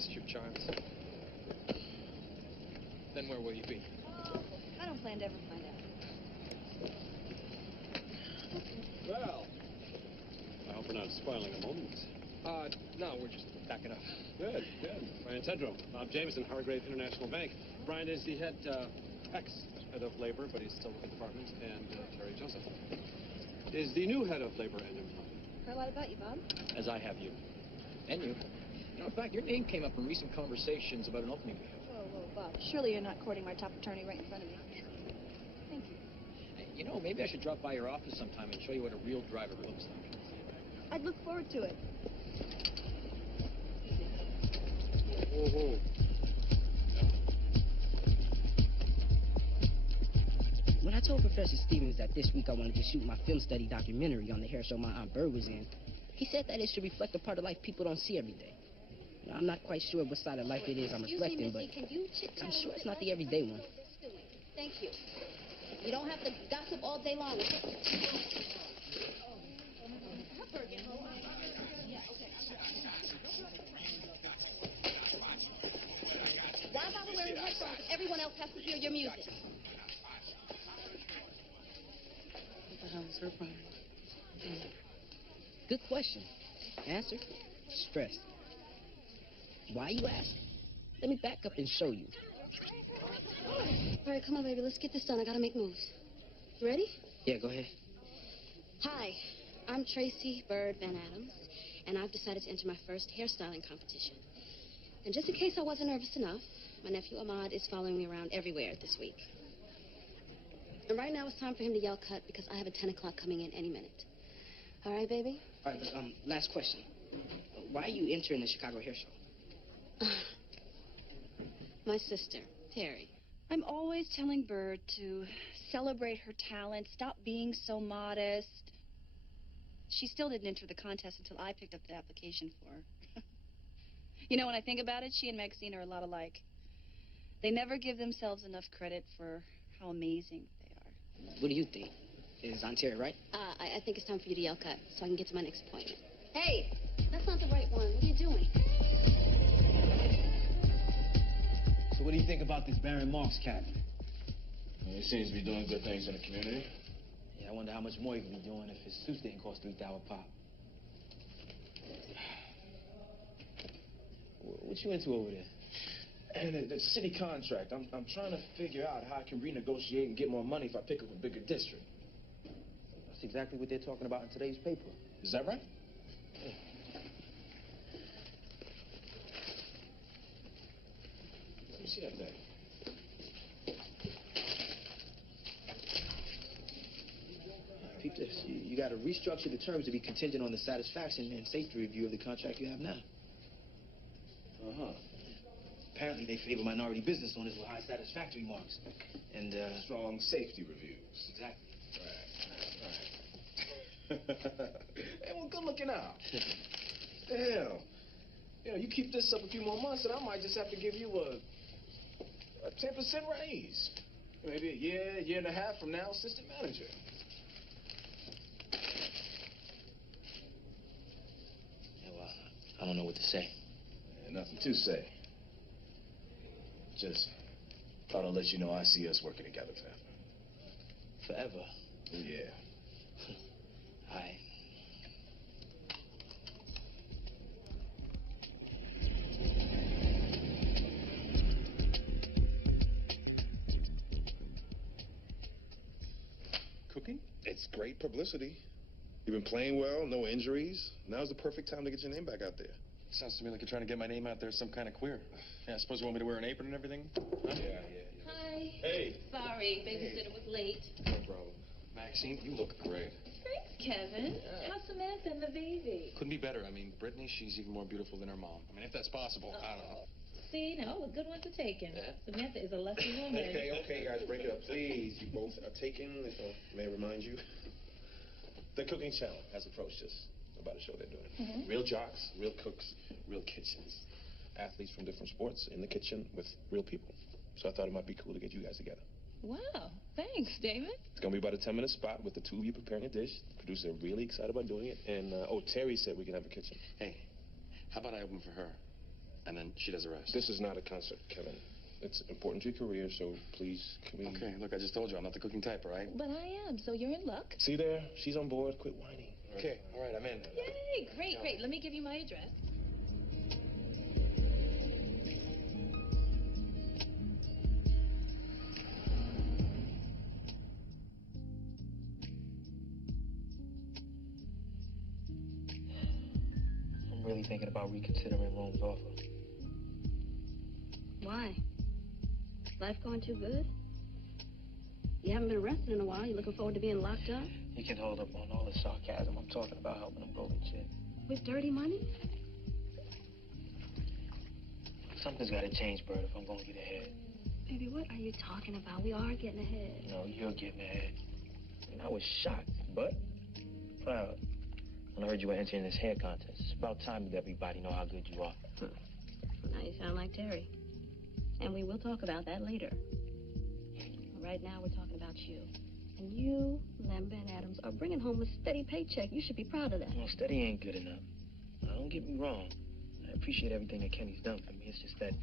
resist your charms. Then where will you be? I don't plan to ever find out. Well, I hope we're not spoiling a moment. No, we're just backing up. Good, good. Brian Tedrow, Bob Jameson, Hargrave International Bank. Brian is the head, ex-head of labor, but he's still with the department, and Terry Joseph is the new head of labor and employment. Heard a lot about you, Bob. As I have you. And you. You know, in fact, your name came up in recent conversations about an opening we have. Whoa, Bob. Surely you're not courting my top attorney right in front of me. Thank you. Hey, you know, maybe I should drop by your office sometime and show you what a real driver looks like. I'd look forward to it. Whoa. When I told Professor Stevens that this week I wanted to shoot my film study documentary on the hair show my Aunt Bird was in, he said that it should reflect a part of life people don't see every day. Now, I'm not quite sure what side of life it is I'm reflecting, but I'm sure it's not the everyday one. Thank you. You don't have to gossip all day long. Why bother wearing headphones if everyone else has to hear your music? What the hell is her problem? Good question. Answer? Stress. Why, you ask? Let me back up and show you. All right, come on, baby. Let's get this done. I gotta make moves. You ready? Yeah, go ahead. Hi, I'm Tracy Bird Van Adams, and I've decided to enter my first hairstyling competition. And just in case I wasn't nervous enough, my nephew Ahmad is following me around everywhere this week. And right now it's time for him to yell cut because I have a 10 o'clock coming in any minute. All right, baby? All right, but, last question. Why are you entering the Chicago Hair Show? My sister, Terry. I'm always telling Bird to celebrate her talent, stop being so modest. She still didn't enter the contest until I picked up the application for her. You know, when I think about it, she and Maxine are a lot alike. They never give themselves enough credit for how amazing they are. What do you think? Is Aunt Terry right? I think it's time for you to yell cut so I can get to my next appointment. Hey, that's not the right one. What are you doing? So what do you think about this Baron Marks cat? Well, he seems to be doing good things in the community. Yeah, I wonder how much more he could be doing if his suits didn't cost $3,000 pop. What you into over there? And the city contract. I'm trying to figure out how I can renegotiate and get more money if I pick up a bigger district. That's exactly what they're talking about in today's paper. Is that right? Yeah. Let me see that thing. Peep this. You got to restructure the terms to be contingent on the satisfaction and safety review of the contract you have now. Uh-huh. Apparently, they favor minority business owners with high satisfactory marks. And, strong safety reviews. Exactly. Right. Hey, well, good looking out. Damn. You know, you keep this up a few more months, and I might just have to give you a 10% raise. Maybe a year and a half from now, assistant manager. Yeah, well, I don't know what to say. Yeah, nothing to say. Just thought I'd let you know I see us working together forever. Forever? Yeah. Aye. Cooking? It's great publicity. You've been playing well, no injuries. Now's the perfect time to get your name back out there. Sounds to me like you're trying to get my name out there as some kind of queer. Yeah, I suppose you want me to wear an apron and everything? Huh? Yeah. Hi. Hey. Sorry, babysitter was late. No problem. Maxine, you look great. Thanks, Kevin. How's Samantha and the baby? Couldn't be better. I mean, Brittany, she's even more beautiful than her mom. I mean, if that's possible, I don't know. See, now all the good ones are taken. Yeah. Samantha is a lucky woman. Okay, guys, break it up, please. You both are taken, if I may remind you. The Cooking Channel has approached us about a show they're doing. Mm-hmm. Real jocks, real cooks, real kitchens. Athletes from different sports in the kitchen with real people. So I thought it might be cool to get you guys together. Wow, thanks, David. It's going to be about a 10-minute spot with the two of you preparing a dish. The producer are really excited about doing it. And, Terry said we can have a kitchen. Hey, how about I open for her? and then she does the rest. This is not a concert, Kevin. It's important to your career, so please, can we... Okay, look, I just told you I'm not the cooking type, all right? But I am, so you're in luck. See there? She's on board. Quit whining. Okay, all right, I'm in. Yay, great, great. Let me give you my address. I'm really thinking about reconsidering Rome's offer. Why? Life going too good? You haven't been arrested in a while. You looking forward to being locked up? You can hold up on all the sarcasm. I'm talking about helping them grow the chick. With dirty money? Something's got to change, Bird, if I'm going to get ahead. Baby, what are you talking about? We are getting ahead. You know, you're getting ahead. And I was shocked, but proud. When I heard you were entering this hair contest. It's about time that everybody know how good you are. Now you sound like Terry. And we will talk about that later. Right now, we're talking about you. And you, Lambert Adams, are bringing home a steady paycheck. You should be proud of that. Well, steady ain't good enough. Now, don't get me wrong. I appreciate everything that Kenny's done for me. It's just that...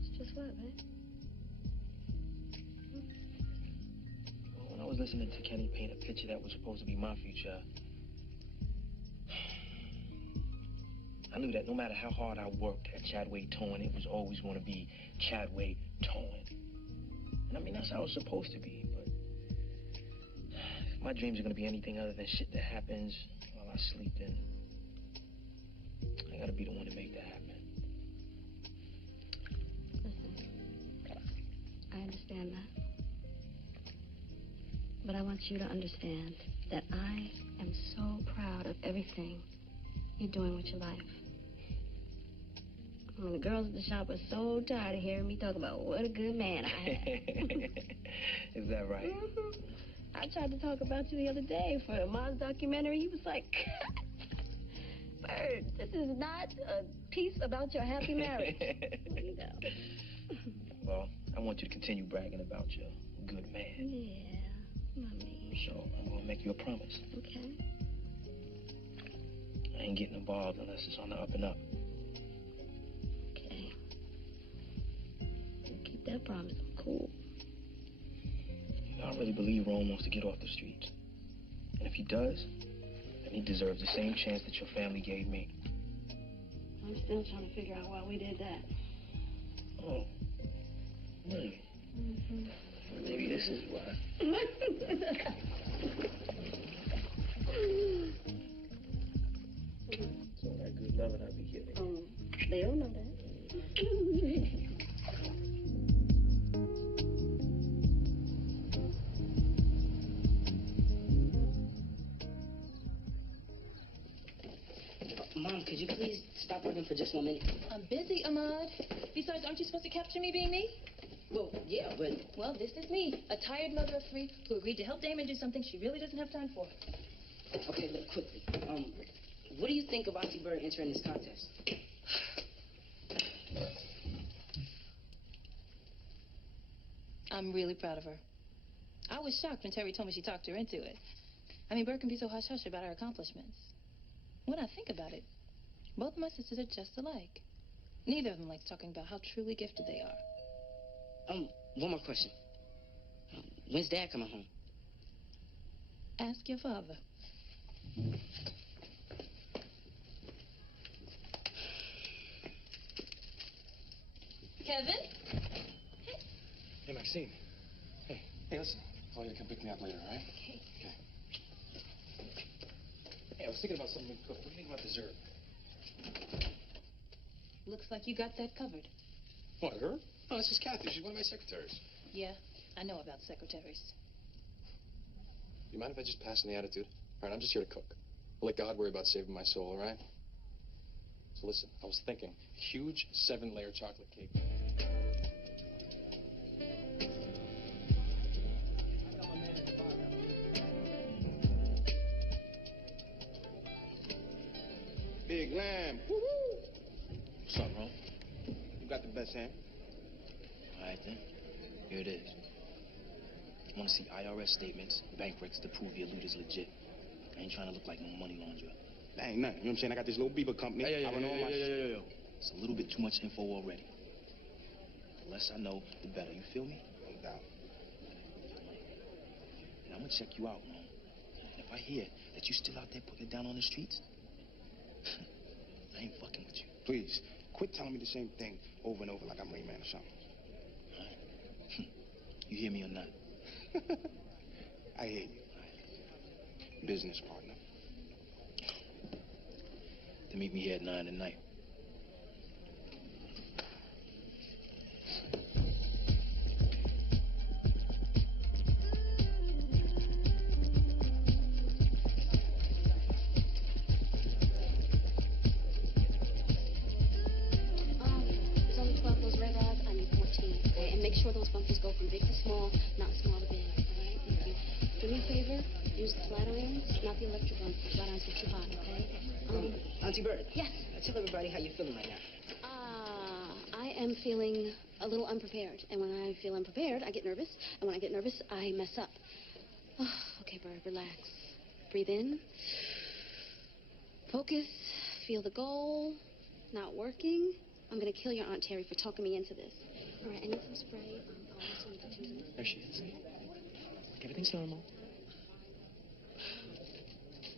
It's just what, man? When I was listening to Kenny paint a picture that was supposed to be my future, I knew that no matter how hard I worked at Chadway Towing, it was always going to be Chadway Towing. And I mean, that's how it's supposed to be, but if my dreams are going to be anything other than shit that happens while I sleep, then I got to be the one to make that happen. Listen, I understand that. But I want you to understand that I am so proud of everything you're doing with your life. Well, the girls at the shop are so tired of hearing me talk about what a good man I am. Is that right? Mm-hmm. I tried to talk about you the other day for Ahmad's documentary. He was like, Bird, this is not a piece about your happy marriage. You know. Well, I want you to continue bragging about your good man. Yeah, mommy. So I'm going to make you a promise. Okay. I ain't getting involved unless it's on the up and up. Okay. Keep that promise. Cool. You know, I really believe Rome wants to get off the streets. And if he does, then he deserves the same chance that your family gave me. I'm still trying to figure out why we did that. Oh. Really? Mm-hmm. Maybe this is why. It's all that good loving I be getting. They don't know that. Mom, could you please stop working for just 1 minute? I'm busy, Ahmad. Besides, aren't you supposed to capture me being me? Well, yeah, but... Well, this is me, a tired mother of 3 who agreed to help Damon do something she really doesn't have time for. Okay, look, quickly. What do you think of Auntie Bird entering this contest? I'm really proud of her. I was shocked when Terry told me she talked her into it. I mean, Bird can be so hush-hush about her accomplishments. When I think about it, both my sisters are just alike. Neither of them likes talking about how truly gifted they are. One more question. When's Dad coming home? Ask your father. Kevin? Hey, Maxine. Hey, listen. I'll tell you to come pick me up later, all right? Okay. Hey, I was thinking about something we cooked. What do you think about dessert? Looks like you got that covered. What, her? Oh, this is Kathy. She's one of my secretaries. Yeah, I know about secretaries. You mind if I just pass on the attitude? All right, I'm just here to cook. I'll let God worry about saving my soul, all right? So listen, I was thinking, huge 7-layer chocolate cake. Big lamb. Woo-hoo. What's up, Ron? You got the best hand. All right, then. Here it is. I want to see IRS statements, bank records to prove your loot is legit. I ain't trying to look like no money launderer. That ain't nothing. You know what I'm saying? I got this little Bieber company. Hey, I run all my shit. It's a little bit too much info already. The less I know, the better. You feel me? No doubt. And I'm gonna check you out, man. And if I hear that you still out there putting it down on the streets, I ain't fucking with you. Please, quit telling me the same thing over and over like I'm Rain Man or something. You hear me or not? I hear you. Business partner. To meet me here at 9 tonight. There's only 12 of those red rods. I need 14. Okay? And make sure those bumpers go from big to small, not small to big. All right? Thank you. Do me a favor. Use the flat irons, not the electric bumpers. Flat irons get too hot, okay? Auntie Bird. Yes. Tell everybody how you're feeling right now. I am feeling a little unprepared. And when I feel unprepared, I get nervous. And when I get nervous, I mess up. Okay, Bird, relax. Breathe in. Focus. Feel the goal. Not working. I'm going to kill your Aunt Terry for talking me into this. All right, I need some spray. There she is. Everything's normal.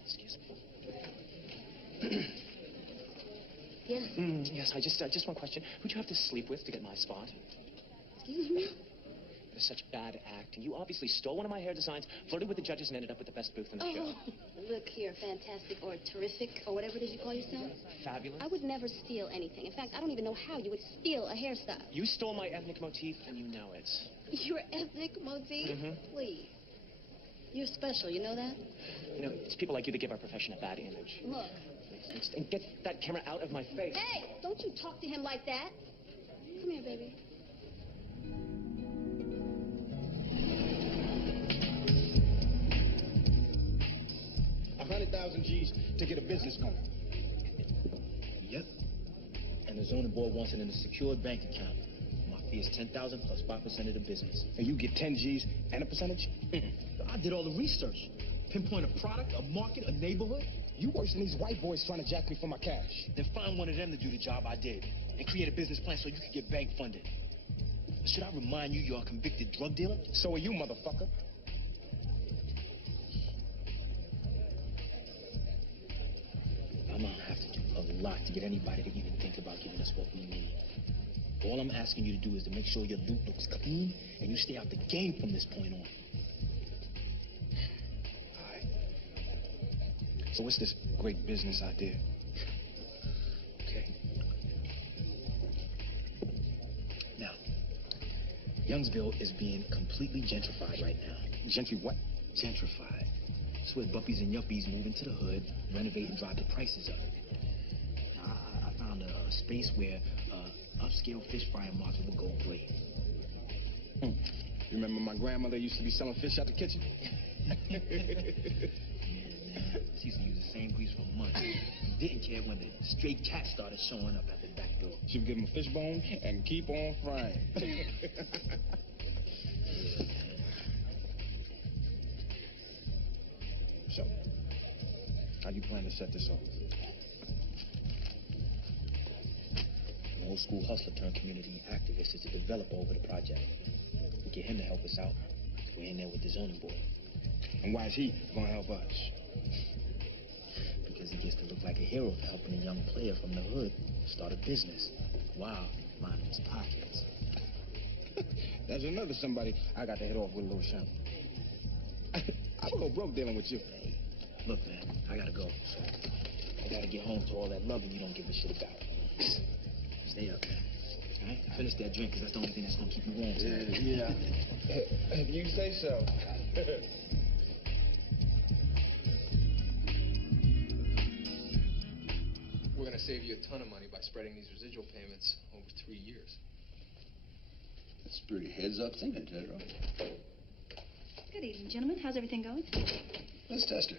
Excuse me. Yeah. Yes, just one question. Who'd you have to sleep with to get my spot? Excuse me? It was such bad acting. You obviously stole one of my hair designs, flirted with the judges, and ended up with the best booth in the show. Look here, fantastic or terrific or whatever it is you call yourself. Fabulous. I would never steal anything. In fact, I don't even know how you would steal a hairstyle. You stole my ethnic motif, and you know it. Your ethnic motif? Mhm. Please. You're special, you know that? You know, it's people like you that give our profession a bad image. Look. And get that camera out of my face. Hey, don't you talk to him like that. Come here, baby. $100,000 G's to get a business going. Yep. And the zoning board wants it in a secured bank account. My fee is $10,000 plus 5% of the business. And you get 10 G's and a percentage? I did all the research. Pinpoint a product, a market, a neighborhood. You worse than these white boys trying to jack me for my cash. Then find one of them to do the job I did and create a business plan so you can get bank funded. Should I remind you you're a convicted drug dealer? So are you, motherfucker. I'm gonna have to do a lot to get anybody to even think about giving us what we need. All I'm asking you to do is to make sure your loot looks clean and you stay out the game from this point on. So what's this great business idea? Okay. Now, Youngsville is being completely gentrified right now. Gentry what? Gentrified. It's where buppies and yuppies move into the hood, renovate and drive the prices up. Now, I found a space where upscale fish frying market would go great. You remember my grandmother used to be selling fish out the kitchen? She used to use the same grease for months. Didn't care when the stray cats started showing up at the back door. She would give him a fish bone and keep on frying. So, how do you plan to set this up? An old school hustler turned community activist is a developer over the project. We get him to help us out. We're in there with the zoning board. And why is he gonna help us? Because he gets to look like a hero for helping a young player from the hood start a business. Wow, lining his pockets. There's another somebody I got to hit off with a little shop. I would go broke dealing with you. Hey, look, man, I gotta go. So I gotta get home to all that loving you don't give a shit about. Stay up, man. All right? Finish that drink, because that's the only thing that's gonna keep you warm tonight. Yeah. If you say so. We're going to save you a ton of money by spreading these residual payments over 3 years. That's pretty heads-up thinking, Tedro. Good evening, gentlemen. How's everything going? Let's test her.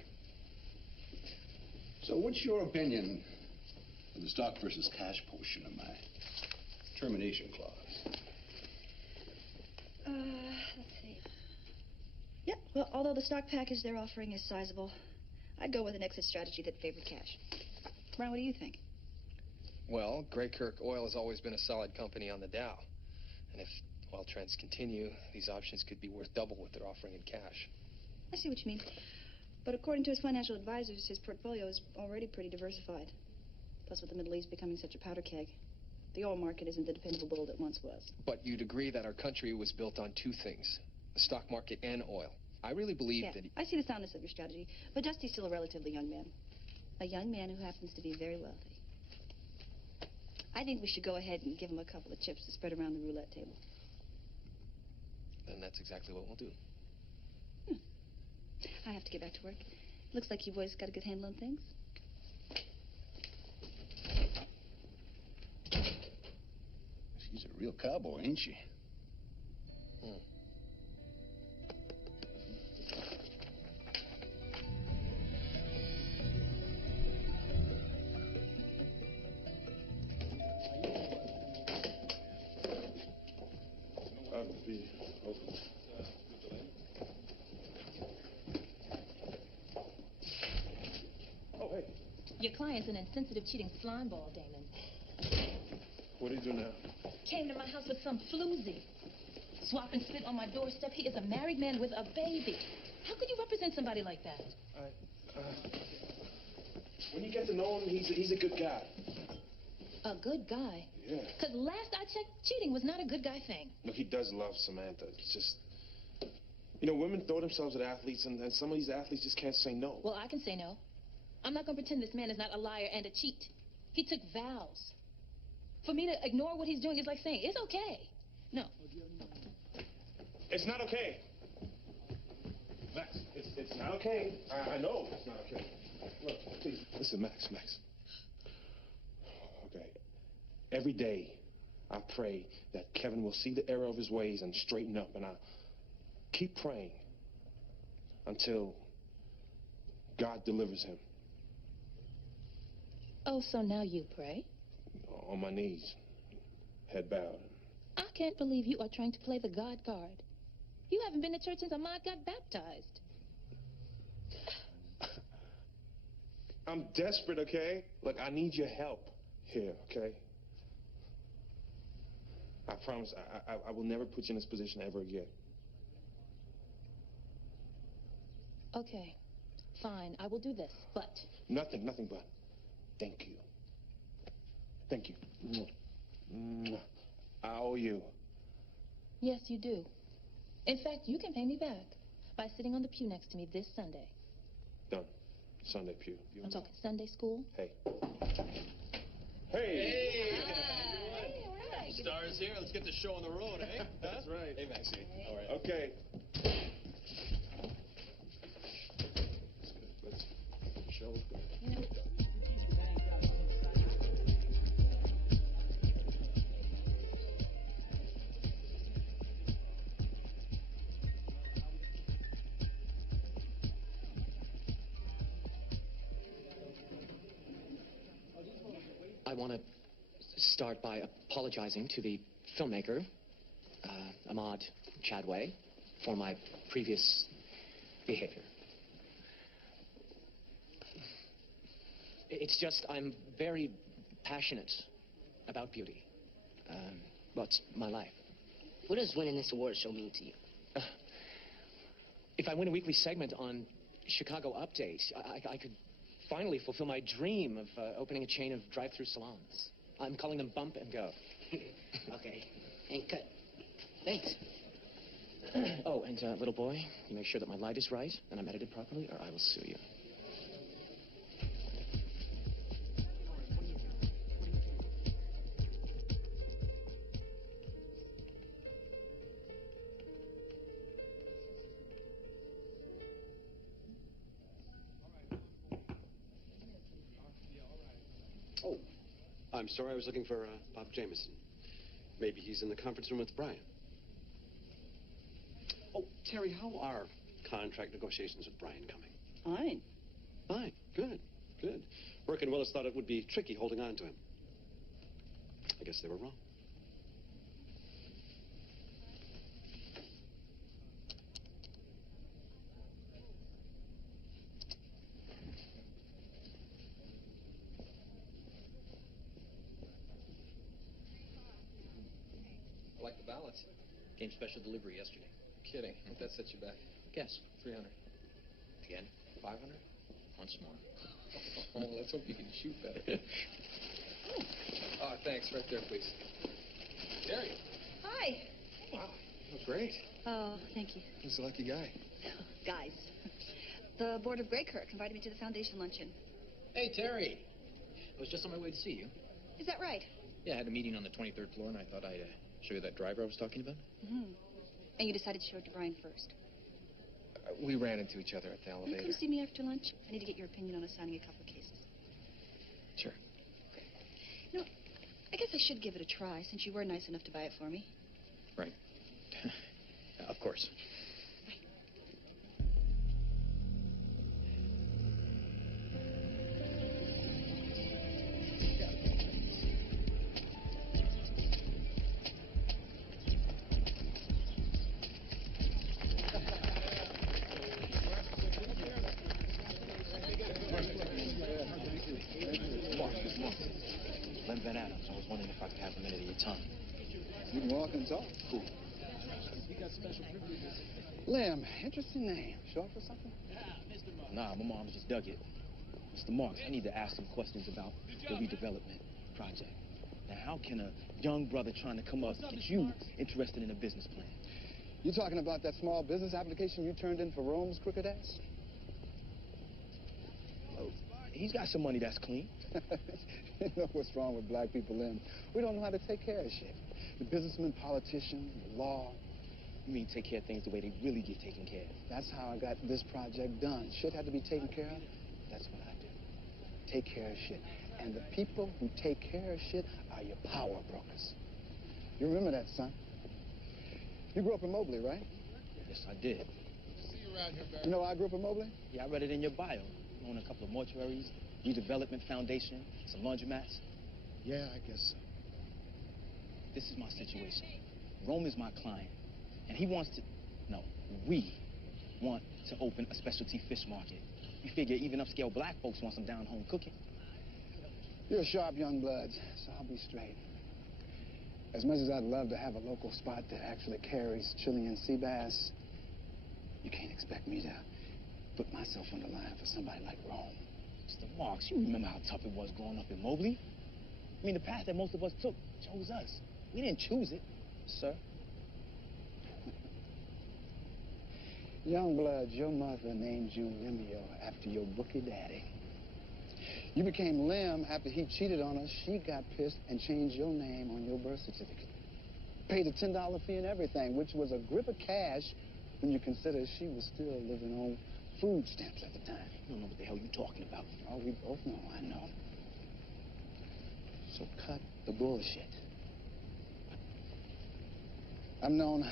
So what's your opinion of the stock versus cash portion of my termination clause? Let's see. Yep, well, although the stock package they're offering is sizable, I'd go with an exit strategy that favored cash. Ron, what do you think? Well, Greykirk Oil has always been a solid company on the Dow. And if oil trends continue, these options could be worth double what they're offering in cash. I see what you mean. But according to his financial advisors, his portfolio is already pretty diversified. Plus, with the Middle East becoming such a powder keg, the oil market isn't the dependable bull it once was. But you'd agree that our country was built on two things, the stock market and oil. I really believe that... I see the soundness of your strategy. But Dusty's still a relatively young man. A young man who happens to be very wealthy. I think we should go ahead and give him a couple of chips to spread around the roulette table. Then that's exactly what we'll do. I have to get back to work. Looks like you boys got a good handle on things. She's a real cowboy, ain't she? Be open. Oh, hey. Your client's an insensitive, cheating slimeball, Damon. What do you do now? Came to my house with some floozy. Swap and spit on my doorstep. He is a married man with a baby. How could you represent somebody like that? When you get to know him, he's a good guy. A good guy? Yeah. Because last I checked, cheating was not a good guy thing. No, he does love Samantha. It's just, you know, women throw themselves at athletes, and some of these athletes just can't say no. Well, I can say no. I'm not going to pretend this man is not a liar and a cheat. He took vows. For me to ignore what he's doing is like saying, it's okay. No. It's not okay. Max, it's not okay. I know it's not okay. Look, please, listen, Max. Okay. Every day, I pray that Kevin will see the error of his ways and straighten up, and I keep praying until God delivers him. Oh, so now you pray? On my knees, head bowed. I can't believe you are trying to play the God card. You haven't been to church since Ahmad got baptized. I'm desperate, okay? Look, I need your help here, okay? I promise I will never put you in this position ever again. Okay, fine, I will do this, but... Nothing but thank you. Thank you. Mwah. I owe you. Yes, you do. In fact, you can pay me back by sitting on the pew next to me this Sunday. Done. Sunday pew. I'm talking Sunday school. Hey. Hey! Hi. Stars here. Let's get the show on the road, eh? That's right. Hey, Maxie. All right. Okay. Let's show. I want to start by apologizing to the filmmaker, Ahmad Chadway, for my previous behavior. It's just I'm very passionate about beauty. Well, it's my life. What does winning this award show mean to you? If I win a weekly segment on Chicago Update, I could finally fulfill my dream of opening a chain of drive-through salons. I'm calling them Bump and Go. Okay. And cut. Thanks. Oh, and little boy, you make sure that my light is right and I'm edited properly, or I will sue you. Oh, I'm sorry. I was looking for Bob Jameson. Maybe he's in the conference room with Brian. Oh, Terry, how are contract negotiations with Brian coming? Fine. Fine. Good. Good. Burke and Willis thought it would be tricky holding on to him. I guess they were wrong. ballots. Came special delivery yesterday. Kidding. What'd that set you back? Guess. 300. Again? 500? Once more. Oh, let's hope you can shoot better. Oh, thanks. Right there, please. Terry. Hi. Wow. You look great. Oh, thank you. Who's the lucky guy? Guys, the board of Greykirk invited me to the foundation luncheon. Hey, Terry. I was just on my way to see you. Is that right? Yeah, I had a meeting on the 23rd floor, and I thought I'd show you that driver I was talking about. Mm-hmm. And you decided to show it to Brian first. We ran into each other at the Will you elevator. come see me after lunch? I need to get your opinion on assigning a couple of cases. Sure. No, I guess I should give it a try, since you were nice enough to buy it for me. Right. Of course. Len Van Adams. I was wondering if I could have a minute of your time. You can walk and talk. Cool. Lem, interesting name. Short for something? Nah, my mom just dug it. Mr. Marks, I need to ask some questions about the redevelopment project. Now, how can a young brother trying to come up get you interested in a business plan? You talking about that small business application you turned in for Rome's crooked ass? Well, he's got some money that's clean. You know what's wrong with black people, Lem? We don't know how to take care of shit. The businessmen, politicians, the law. You mean take care of things the way they really get taken care of? That's how I got this project done. Shit had to be taken care of. That's what I do. Take care of shit. And the people who take care of shit are your power brokers. You remember that, son? You grew up in Mobley, right? Yes, I did. You know I grew up in Mobley? Yeah, I read it in your bio. You own a couple of mortuaries, redevelopment foundation, some laundromats. Yeah, I guess so. This is my situation. Rome is my client, and he wants to... No, we want to open a specialty fish market. We figure even upscale black folks want some down-home cooking. You're a sharp young blood, so I'll be straight. As much as I'd love to have a local spot that actually carries Chilean sea bass, you can't expect me to put myself on the line for somebody like Rome. Mr. Marks, you remember how tough it was growing up in Mobley? I mean, the path that most of us took chose us. We didn't choose it, sir. Young blood, your mother named you Lemio after your bookie daddy. You became Lem after he cheated on us. She got pissed and changed your name on your birth certificate. Paid a $10 fee and everything, which was a grip of cash when you consider she was still living on food stamps at the time. You don't know what the hell you're talking about. Oh, we both know, I know. So cut the bullshit. I've known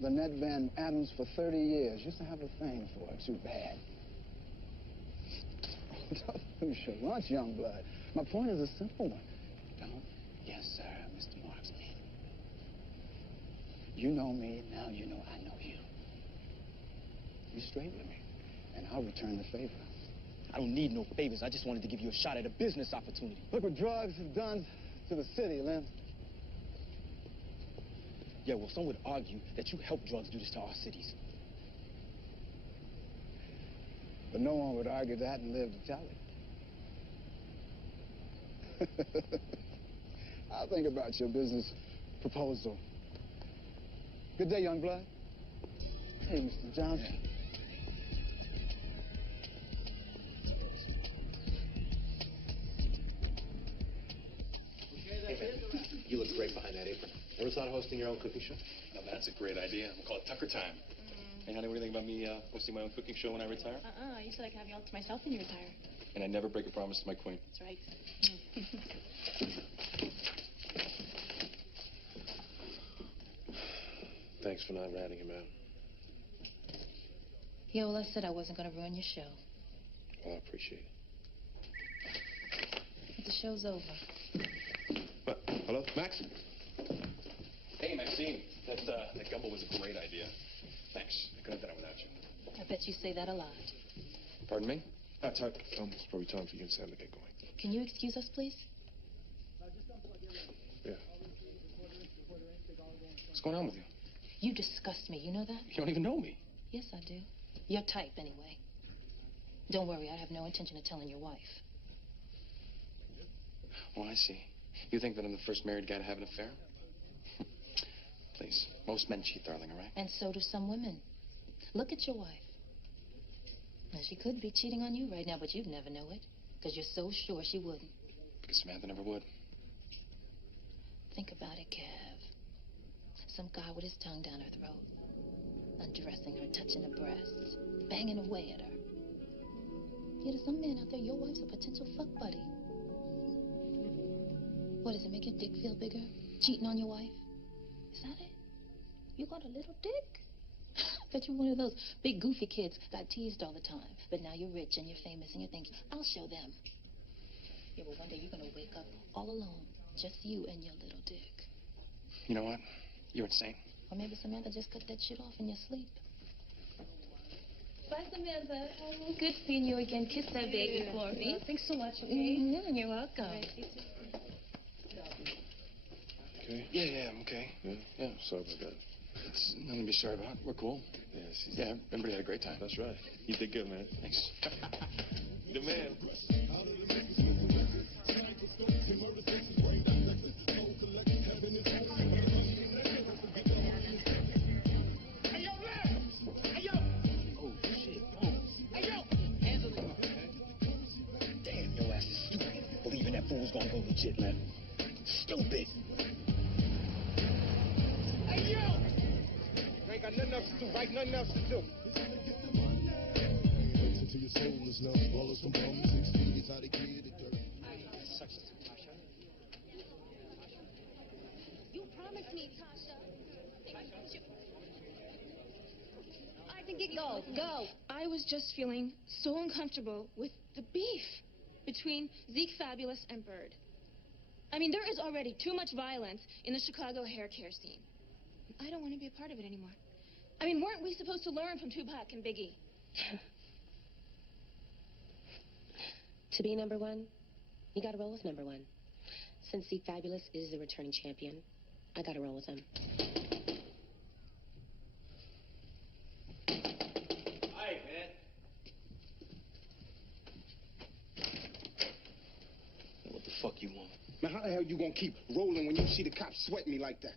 Lynette Van Adams for 30 years. Used to have a thing for her, too bad. Don't lose your lunch, young blood. My point is a simple one. Don't, yes, sir, Mr. Marksman. You know me, now you know I know you. You straight with me, and I'll return the favor. I don't need no favors. I just wanted to give you a shot at a business opportunity. Look what drugs have done to the city, Lem. Yeah, well, some would argue that you helped drugs do this to our cities. But no one would argue that and live to tell it. I'll think about your business proposal. Good day, young blood. Hey, Mr. Johnson. Hey, man, you look great behind that apron. Ever thought of hosting your own cooking show? Now, that's a great idea. We'll call it Tucker Time. Hey, honey, what do you think about me hosting my own cooking show when I retire? You said I could have you all to myself when you retire. And I never break a promise to my queen. That's right. Thanks for not ratting him out. Yeah, well, I said I wasn't going to ruin your show. Well, I appreciate it. But the show's over. Hello, Max? Hey, Maxine, that gumbo was a great idea. Thanks. I couldn't have done it without you. I bet you say that a lot. Pardon me? It's probably time for you and Sam to get going. Can you excuse us, please? Yeah. What's going on with you? You disgust me, you know that? You don't even know me. Yes, I do. Your type, anyway. Don't worry, I have no intention of telling your wife. Oh, I see. You think that I'm the first married guy to have an affair? Please. Most men cheat, darling, all right? And so do some women. Look at your wife. Now, she could be cheating on you right now, but you'd never know it. Because you're so sure she wouldn't. Because Samantha never would. Think about it, Kev. Some guy with his tongue down her throat. Undressing her, touching her breasts. Banging away at her. Yeah, to some man out there, your wife's a potential fuck buddy. What, does it make your dick feel bigger? Cheating on your wife? Is that it? You got a little dick? Bet you're one of those big goofy kids got teased all the time. But now you're rich and you're famous and you're thinking, I'll show them. Yeah, but one day you're gonna wake up all alone. Just you and your little dick. You know what? You're insane. Or maybe Samantha just cut that shit off in your sleep. Bye, Samantha. Oh, good seeing you again. Kiss that baby for me. Thanks so much, okay? Mm-hmm. You're welcome. Okay? Yeah, I'm okay. Yeah, sorry about that. It's nothing to be sorry about. We're cool. Yeah, everybody had a great time. That's right. You did good, man. Thanks. The man. Damn, your ass is stupid. Believing that fool's gonna go legit, man. Stupid. Hey, yo! You ain't got nothing else to do, right? Nothing else to do. Until your soul is numb, ballers from bum, 6 feet is how they clear the dirt. Such as Tasha. You promised me, Tasha. I can get you. Go. I was just feeling so uncomfortable with the beef between Zeke Fabulous and Bird. I mean, there is already too much violence in the Chicago hair care scene. I don't want to be a part of it anymore. I mean, weren't we supposed to learn from Tupac and Biggie? To be number one, you gotta roll with number one. Since Zeke Fabulous is the returning champion, I gotta roll with him. Hi, man. What the fuck you want? Man, how the hell you gonna keep rolling when you see the cops sweat me like that?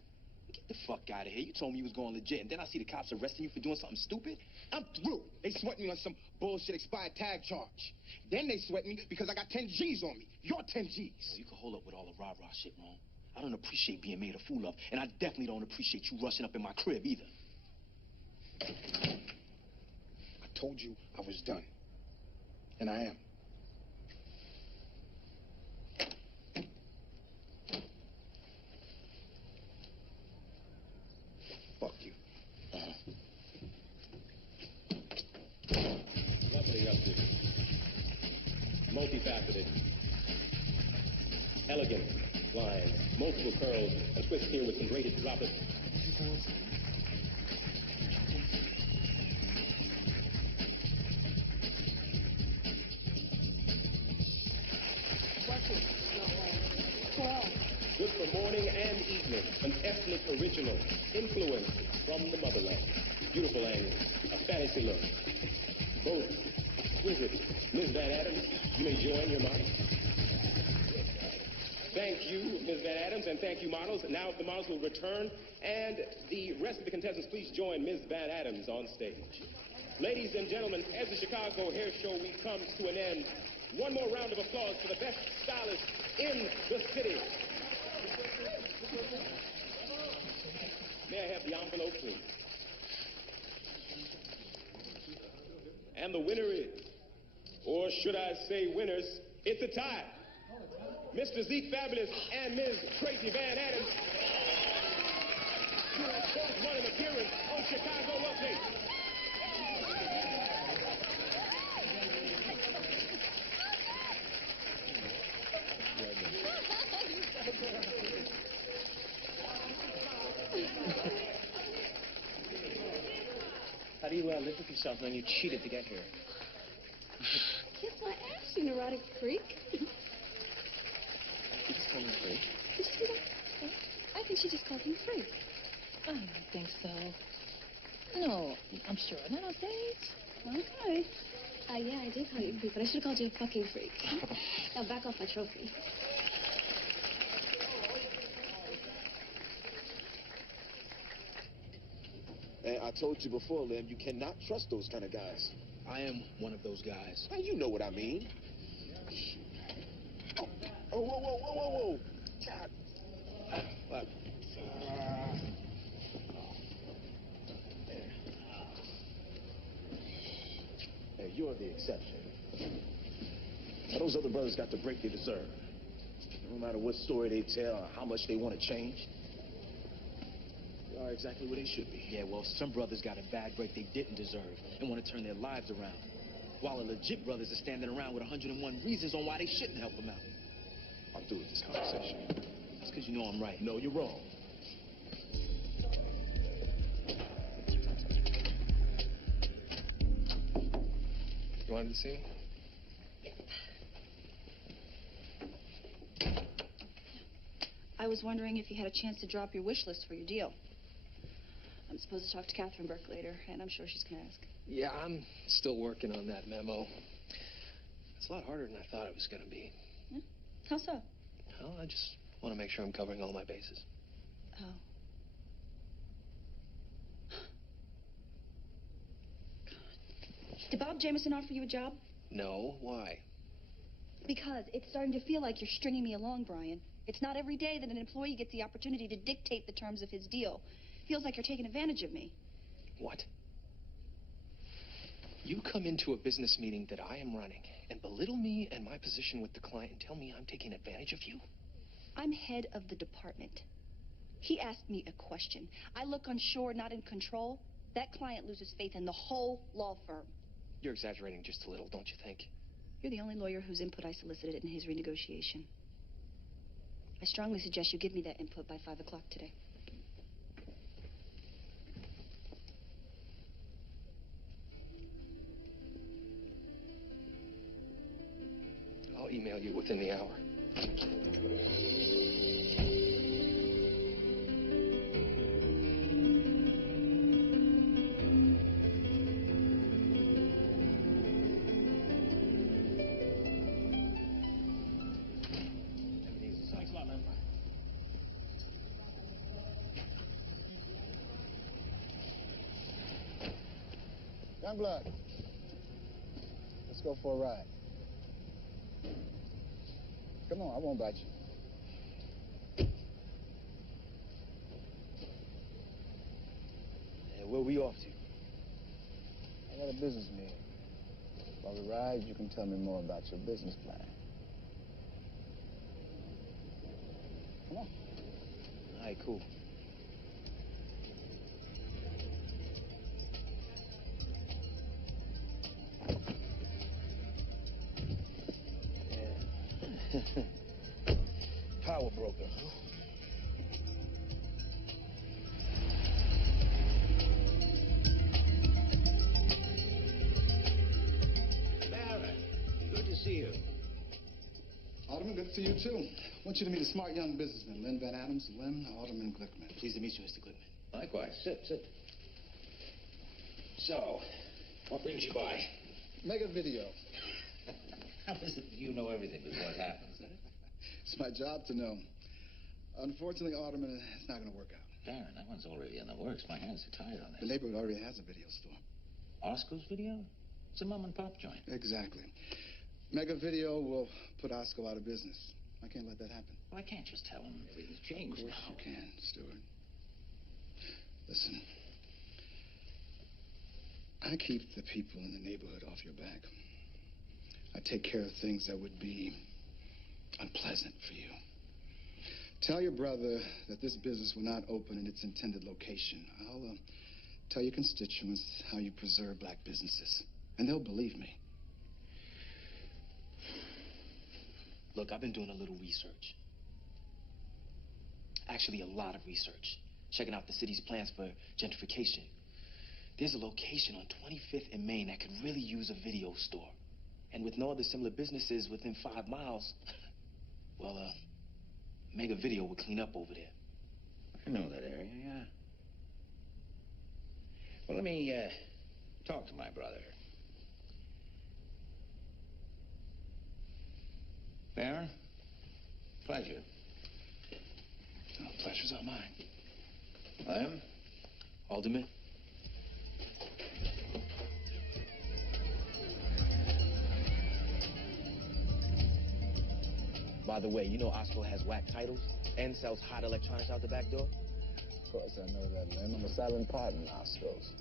Get the fuck out of here. You told me you was going legit, and then I see the cops arresting you for doing something stupid? I'm through. They sweat me on some bullshit expired tag charge. Then they sweat me because I got 10 G's on me. You're 10 G's. You can hold up with all the rah-rah shit, man. I don't appreciate being made a fool of, and I definitely don't appreciate you rushing up in my crib either. I told you I was done. And I am. Fuck you. Lovely up there. Multifaceted. Elegant lines. Multiple curls. A twist here with some braided droplets. Good for morning and evening. An ethnic original. Influence from the motherland. Beautiful and a fantasy look. Both exquisite. Ms. Van Adams, you may join your models. Thank you, Ms. Van Adams, and thank you, models. Now the models will return, and the rest of the contestants, please join Ms. Van Adams on stage. Ladies and gentlemen, as the Chicago Hair Show Week comes to an end, one more round of applause for the best stylist in the city. May I have the envelope, please? And the winner is, or should I say winners, it's a tie. Mr. Zeke Fabulous and Ms. Tracy Van Adams, who have both won an appearance on Chicago Update. How do you live with yourself knowing you cheated to get here? Kiss my ass, you neurotic freak. You just called me free. Did you see that? I think she just called him a freak. I don't think so. No, I'm sure. Not on stage. Okay. Yeah, I did call you a freak, but I should have called you a fucking freak. Now back off my trophy. And I told you before, Lem, you cannot trust those kind of guys. I am one of those guys. Now, you know what I mean. Oh, whoa. God. What? Hey, you're the exception. Now, those other brothers got the break they deserve. No matter what story they tell or how much they want to change, they are exactly where they should be. Yeah, well, some brothers got a bad break they didn't deserve and want to turn their lives around. While the legit brothers are standing around with 101 reasons on why they shouldn't help them out. I'm through with this conversation. That's because you know I'm right. No, you're wrong. You wanted to see me? I was wondering if you had a chance to drop your wish list for your deal. I'm supposed to talk to Catherine Burke later, and I'm sure she's going to ask. Yeah, I'm still working on that memo. It's a lot harder than I thought it was going to be. Yeah? How so? Well, I just want to make sure I'm covering all my bases. Oh. Did Bob Jameson offer you a job? No, why? Because it's starting to feel like you're stringing me along, Brian. It's not every day that an employee gets the opportunity to dictate the terms of his deal. Feels like you're taking advantage of me. What? You come into a business meeting that I am running and belittle me and my position with the client and tell me I'm taking advantage of you? I'm head of the department. He asked me a question. I look unsure, not in control. That client loses faith in the whole law firm. You're exaggerating just a little, don't you think? You're the only lawyer whose input I solicited in his renegotiation. I strongly suggest you give me that input by 5 o'clock today. I'll email you within the hour. Thanks a lot, man. Youngblood, let's go for a ride. Come on, I won't bite you. And where we off to? I got a business meeting. While we ride, you can tell me more about your business plan. Come on. All right, cool. Power broker, huh? Barrett, good to see you. Alderman, good to see you, too. I want you to meet a smart young businessman, Lynn Van Adams, Lynn Alderman Glickman. Pleased to meet you, Mr. Glickman. Likewise. Sit. So, what brings you by? Mega Video. How is it you know everything before it happens, huh? It's my job to know. Unfortunately, Alderman, it's not going to work out. Darn, that one's already in the works. My hands are tied on The this. neighborhood already has a video store. Osco's Video? It's a mom and pop joint. Exactly. Mega Video will put Osco out of business. I can't let that happen. Well, I can't just tell him things change Of course now. you can, Stewart. Listen. I keep the people in the neighborhood off your back. I take care of things that would be unpleasant for you. Tell your brother that this business will not open in its intended location. I'll tell your constituents how you preserve black businesses, and they'll believe me. Look, I've been doing a little research. Actually, a lot of research. Checking out the city's plans for gentrification. There's a location on 25th and Main that could really use a video store. And with no other similar businesses within 5 miles, well, Mega Video would clean up over there. I know that area, yeah. Well, let me talk to my brother. Baron, pleasure. Oh, pleasure's all mine. Lem? Alderman? By the way, you know Osco has whack titles and sells hot electronics out the back door? Of course I know that, Lem. I'm a silent partner in Osco's.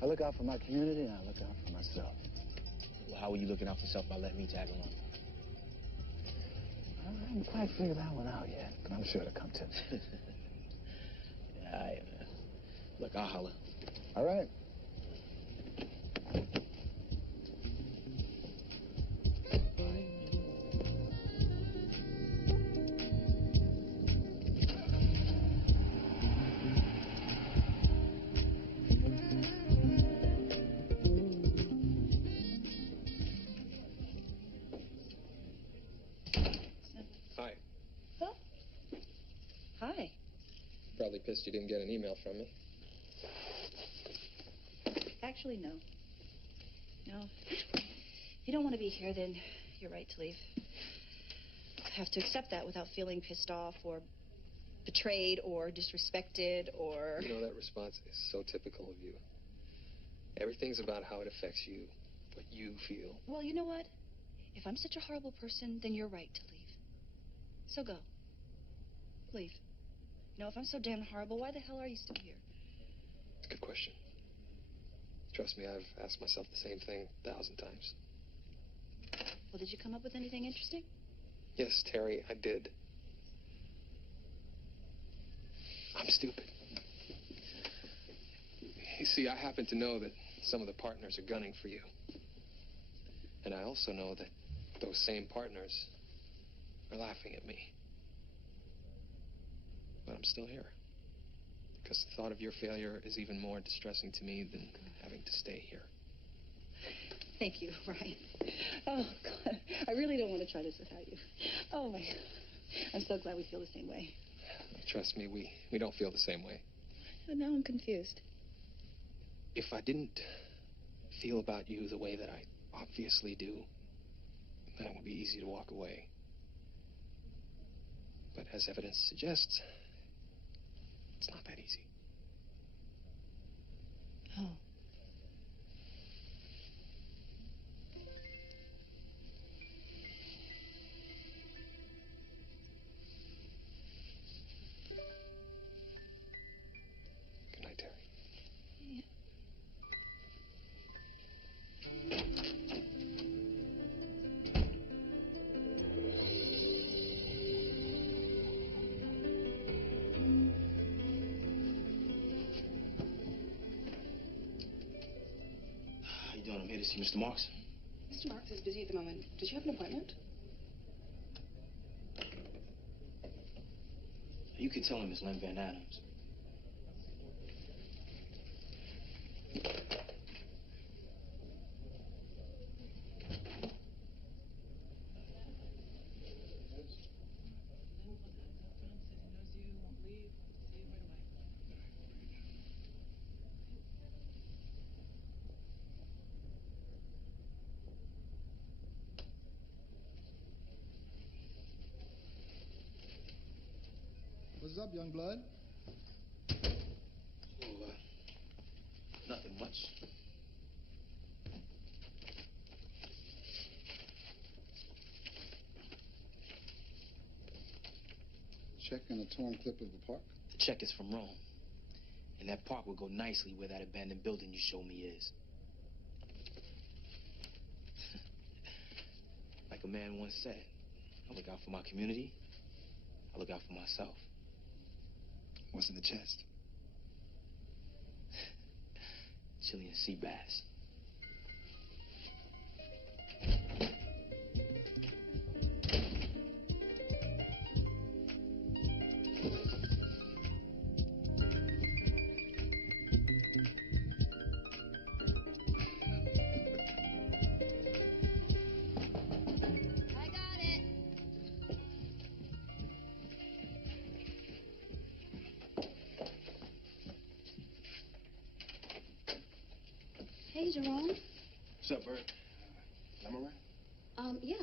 I look out for my community and I look out for myself. Well, how are you looking out for self by letting me tag along? I haven't quite figured that one out yet, but I'm sure it'll come to me. Yeah, all right, man. Look, I'll holler. All right. Hi. Oh. Hi. Probably pissed you didn't get an email from me. Actually, no. No. If you don't want to be here, then you're right to leave. I have to accept that without feeling pissed off or betrayed or disrespected or... You know, that response is so typical of you. Everything's about how it affects you, what you feel. Well, you know what? If I'm such a horrible person, then you're right to leave. So go. Leave. You know, if I'm so damn horrible, why the hell are you still here? Good question. Trust me, I've asked myself the same thing 1,000 times. Well, did you come up with anything interesting? Yes, Terry, I did. I'm stupid. You see, I happen to know that some of the partners are gunning for you. And I also know that those same partners are laughing at me. But I'm still here. Because the thought of your failure is even more distressing to me than having to stay here. Thank you, Ryan. Oh, God. I really don't want to try this without you. Oh, my God. I'm so glad we feel the same way. Trust me, we don't feel the same way. Now I'm confused. If I didn't feel about you the way that I obviously do, then it would be easy to walk away. But as evidence suggests, it's not that easy. Oh. Good night, Terry. How you doing? I'm here to see Mr. Marks. Mr. Marks is busy at the moment. Did you have an appointment? You could tell him it's Lem Van Adams. What's up, young blood? Oh, nothing much. Check and a torn clip of the park? The check is from Rome. And that park would go nicely where that abandoned building you showed me is. Like a man once said, I look out for my community. I look out for myself. What's in the chest? Chilean sea bass. Hey, Jerome. What's up, Bert? Am I around? Yeah.